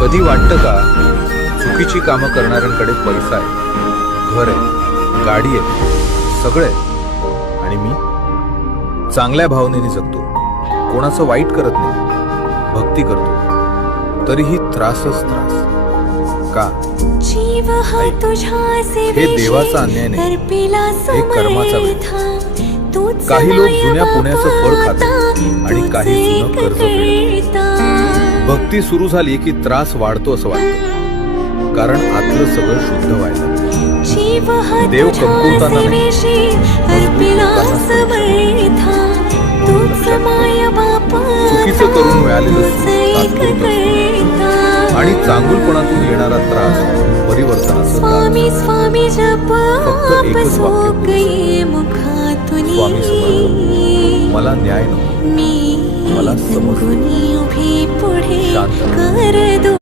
कधी वाटतं का चुकीची कामं करणाऱ्यांकडे पैसा आहे, घर आहे, गाडी आहे, सगळं आहे, आणि मी चांगल्या भावनेने जगतो, कोणाचं वाईट करत नाही, भक्ती करतो, तरीही त्रासच त्रास का? हे देवाचा अन्याय नाही, हे कर्माचा वेळ. काही लोक जुन्या पुण्याचं फळ खातात आणि काही जुनं कर्ज फेडतात. भक्ती सुरू झाली की त्रास वाढतो असं वाटतं, कारण आतलं सगळं शुद्ध व्हायला. देव कमकुवताना नाही, चुकीचं करून मिळालेलं आणि चांगुलपणातून येणारा त्रास परिवर्तनाचं स्वामी स्वामी जप फक्त एकच वाक्य, स्वामी समर्थ. मला न्याय नको, मला समज, पुढे शांत. कर दो.